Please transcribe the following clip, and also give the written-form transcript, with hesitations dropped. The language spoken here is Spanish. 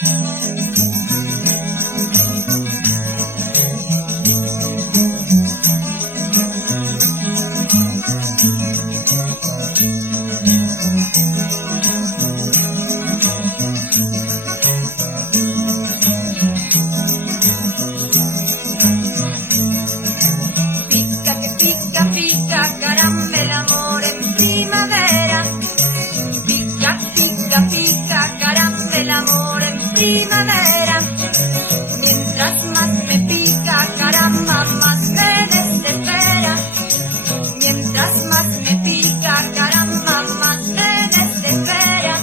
Pica, pica, caramba el amor en primavera. Pica, pica, pica, caramba el amor en primavera. Mientras más me pica, caramba, más me desespera. Mientras más me pica, caramba, más me desespera.